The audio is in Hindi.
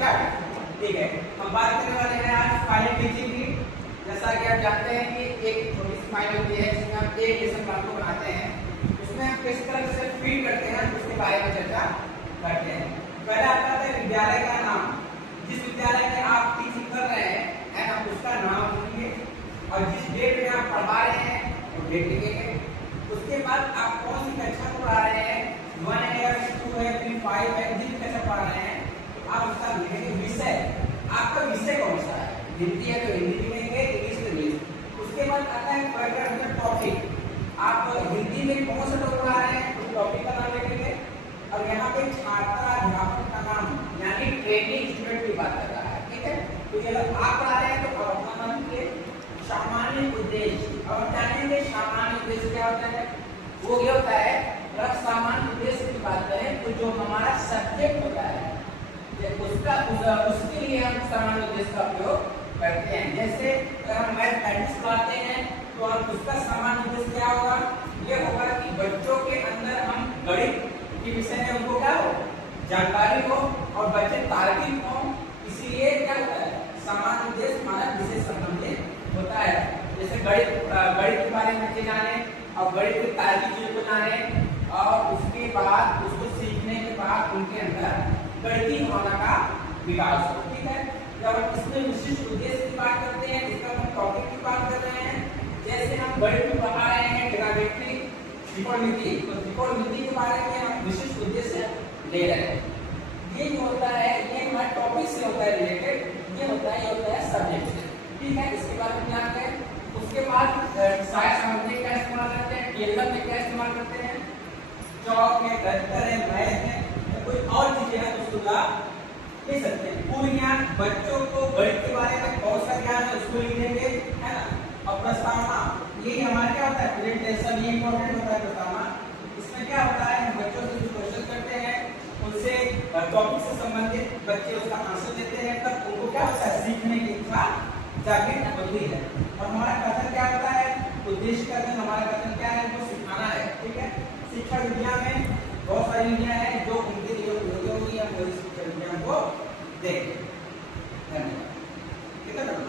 क्या ठीक है। हम बात करने वाले हैं आज फाइनल टीचिंग की। जैसा कि आप जानते हैं कि एक छोटी सी फाइल होती है जिसमें हम एक लेसन प्लान को बनाते हैं, उसमें हम किस तरह से फीड करते हैं उसके बारे में चर्चा करते हैं। पहले आपका आता है विद्यालय का नाम, जिस विद्यालय में आप टीचिंग कर रहे हैं ना उसका नाम लिखेंगे और जिस डेट में आप पढ़ा रहे हैं वो डेट लिखेंगे। उसके बाद आप कौन सी कक्षा को पढ़ा रहे हैं, 1 है, 2 है, 3, 5 है, जिस कक्षा पढ़ा रहे हैं तो आप उसका लिखेंगे विषय। आपका विषय कौन सा है, हिंदी है तो हिंदी लिखेंगे, इंग्लिश तो इंग्लिश। उसके बाद आता है पैटर्न टॉपिक, आप हिंदी में कौन सा टॉपिक पढ़ा रहे हैं उस टॉपिक का नाम लिखेंगे। और यहाँ पे छात्र अध्यापक का नाम यानी ट्रेनिंग स्टूडेंट की बात कर रहा है, ठीक है। तो ये आप पढ़ा रहे हैं तो आप अपना नाम लिखिए। सामान्य उद्देश्य, अब हम जानेंगे सामान्य उद्देश्य क्या होता है। वो ये होता है अगर सामान्य उद्देश्य की बात करें तो जो हमारा सब्जेक्ट होता है उसके लिए हम सामान्य उद्देश्य का उपयोग करते हैं। जैसे अगर हम मैथमेटिक्स पढ़ाते हैं तो हम उसका सामान्य उद्देश्य क्या होगा, ये होगा कि बच्चों के अंदर हम गणित के विषय में उनको क्या हो जानकारी हो और बच्चे तार्किक हो, इसीलिए क्या होता है सामान्य उद्देश्य हमारा विषय संबंधित होता है। जैसे गणित के बारे में बच्चे जाने और गणित की तार्किक चीजों को जाने और उसके बाद उसको सीखने के बाद उनके अंदर गणितीय भावना का विकास हो, ठीक है। जब हम इसमें विशिष्ट उद्देश्य की बात करते हैं, इसका हम टॉपिक की बात कर रहे हैं, जैसे हम गणित में पढ़ा रहे हैं ट्रिग्नोमेट्री त्रिकोणमिति, तो त्रिकोणमिति के बारे में हम विशिष्ट उद्देश्य ले रहे हैं। ये जो होता है ये हमारे टॉपिक से होता है रिलेटेड, ये होता है सब्जेक्ट से, ठीक है। इसके बाद हम ध्यान दें। उसके बाद सहायक सामग्री का इस्तेमाल करते हैं, टेबल में क्या इस्तेमाल करते हैं, चौक है, दफ्तर है, मैथ है, कोई और चीजें हैं तो उसको ले सकते हैं। पूर्ण ज्ञान, बच्चों को गणित के बारे में कौन सा ज्ञान है उसको लिख देंगे, है ना। और प्रस्तावना, यही हमारा क्या होता है प्रेजेंटेशन, ये इंपॉर्टेंट होता है प्रस्तावना। इसमें क्या होता है हम बच्चों से जो क्वेश्चन करते हैं उनसे टॉपिक से संबंधित बच्चे उसका आंसर देते हैं, तब उनको क्या होता है सीखने की इच्छा जागृत होती है। और हमारा कथन क्या होता है, उद्देश्य कथन, हमारा कथन क्या है, वो सिखाना है, ठीक है। शिक्षा विज्ञान में बहुत सारी विधियां हैं जो उनके लिए उपयोगी होगी, हम वही शिक्षा विज्ञान को देखें। धन्यवाद।